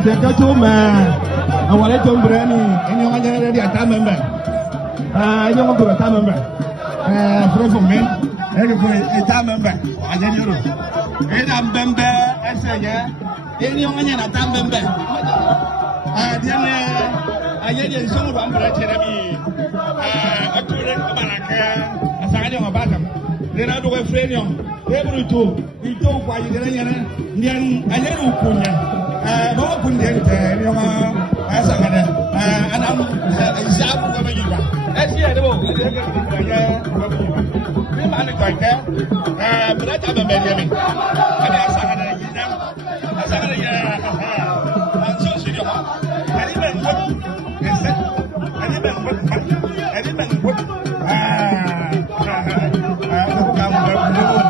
Saya cuma awalnya cuma berani ini orang jangan dia tak member. Ini orang kurang tak member. Friend for me, ini pun tak member. Aja ni orang. Ini tak member, asalnya ini orang jangan tak member. Dia ni aja dia semua orang beracun ni. Aturan kebarakan, asalnya orang batam. Dia nak dua friend yang dia berutu, itu kuayi dia ni. Dia aja rupunya. Bawa pun dia ni orang sangat anak siapa kau juga. Siapa tu? Ada ni mana kau ke? Berapa member dia ni? Ada sangat ada kita, sangat ada ya. Langsung sini ha. Ini member, ini member, ini member. Aku kamu berbuat.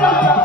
Bye.